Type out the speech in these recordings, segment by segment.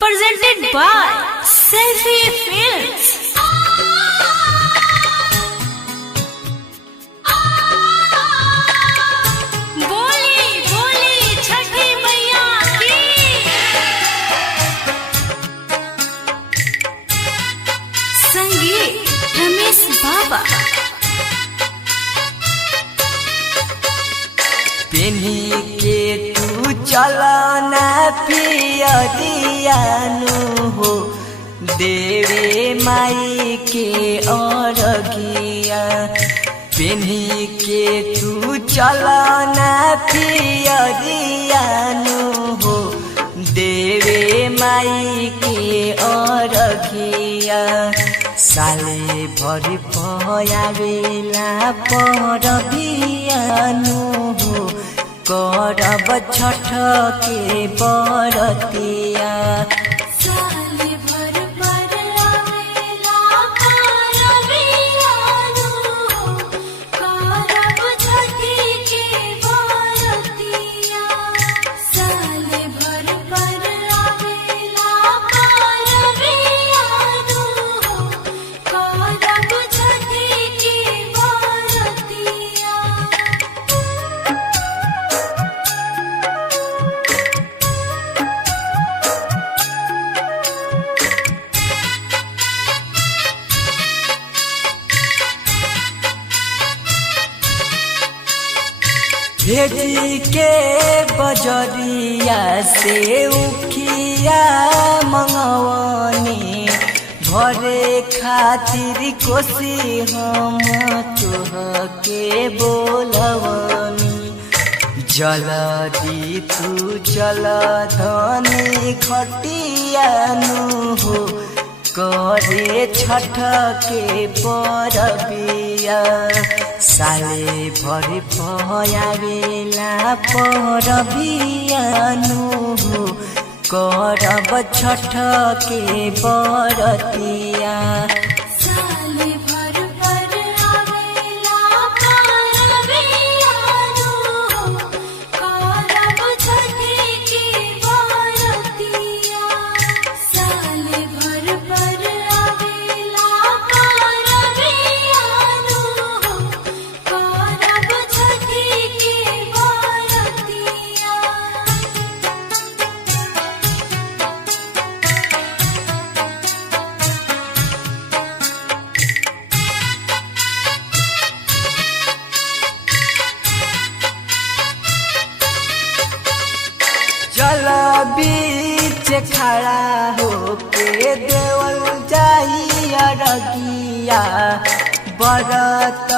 Presented by Selfie Films. बोली बोली छठी मैया की। संगीत रमेश बाबा। पेनी के तू चलना पियरियानु हो देवे माई के अरगिया। पेनी के तू चलना पियरियानु हो देवे माई के अरगिया। साले भरि पयावेला परबियानु हो करब छठ के बरतिया। साले भर पर आवेला परबियानु हो करब छठी के बरतिया। साले भर पर आवेला परबियानु हो करब छठी के बरतिया। भेजी के बजरिया से उखिया मंगवनी भरे खातिर कोसी हम तुहके बोलवनी। जलदी तू चल धनी खटियानु हो करे छठ के परबिया। साले भरि पयावेला परबियानु हो करब छठ के बरतिया। साले भर पर आवेला परबियानु हो करब छठी के बरतिया। साले भर पर आवेला परबियानु हो करब छठी के बरतिया। जल बीच खड़ा होके देवल जाई अरगिया। बरत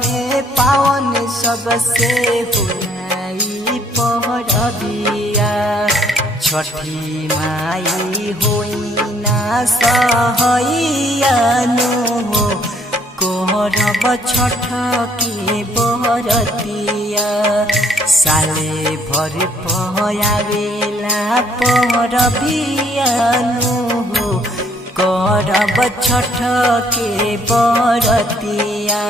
में पावन सबसे होई परबिया। छठी माई होई ना सहैयानु हो करब छठ के बरतिया। साले भरि पयावेला परबियानु हो करब छठ के बरतिया।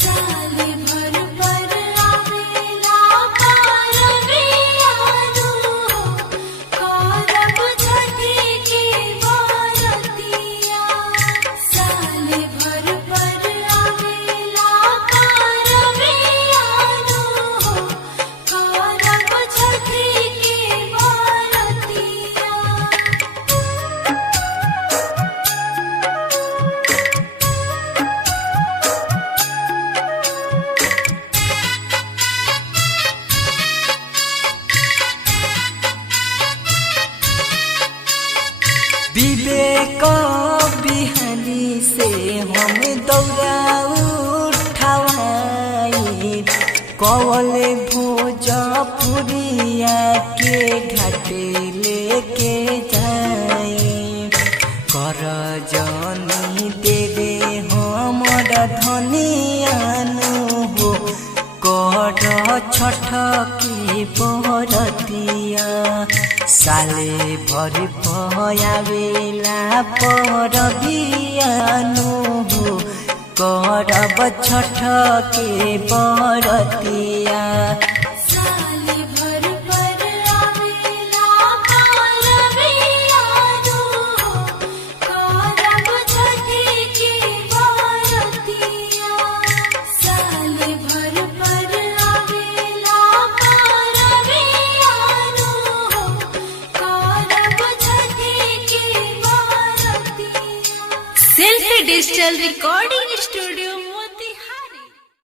साले भर पर आवेला परबियानु हो करब छठी के बरतिया। साले भर पर आवेला परबियानु हो करब छठी के बरतिया। विवेक बिहानी से हम दौड़ा उठावाई। कवल भोजपुरिया के घाटे लेके जाई। कर जनी देवे हमर धनियानु हो कर छठ के बरतिया। साले भरि पयावेला परबियानु हो करब छठ के बरतिया। साले भर पर आवेला डिजिटल रिकॉर्डिंग स्टूडियो